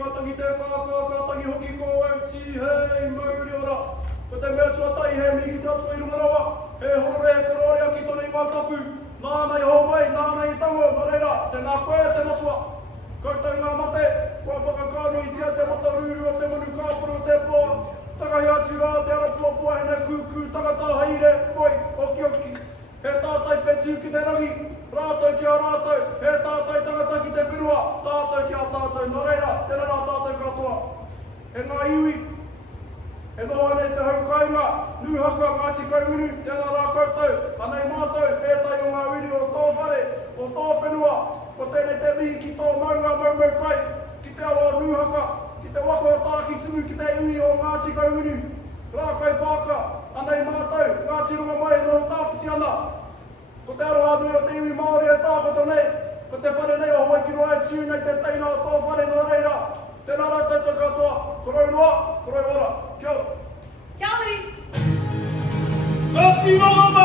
watangi te whakatangi hoki ko auti hei mauri ora. Ko te mea tuatai he mi ki te atu i rungarawa. He horore e koroare aki tone i watapu. Nānai hou mai, nānai i tango, no reira, tēnā koe te matua. Koutou ngā mate, kua whakakānu i tia te mata rūru o te manu kāpuru o te poa. Takahi atu rā te arapua pua hene kūkū tagata haire, moi, oki oki. He tātai whetū ki te rangi, rātou ki a rātou. He tātai tagata ki te whenua, tātou ki a tātou. No reira, tēnā rā tātou katoa. He ngā iwi, he noa nei te haukainga, nūhaka Ngāti Kaumunu, tēnā rā koutou. Anei mātou, ētai o ngā wiri o tō whare, o tō whenua, ko tēnei te mihi ki tō maunga maumau kai, ki te aroa nūhaka, ki te wako o tāki tumu, ki te iwi o Ngāti Kaumunu. Rā kai pāka, anei mātou, Ngāti runga mai no tāwhiti ana. Ko te aroa nui o te iwi Māori e tākoto nei, ko te whare nei o hoi ki roa e tū nei te teina o tō whare no reira. Tēnā rā tātou katoa, korau noa, korau ora. Kia ora. Kia ora. Ngāti ronga mai!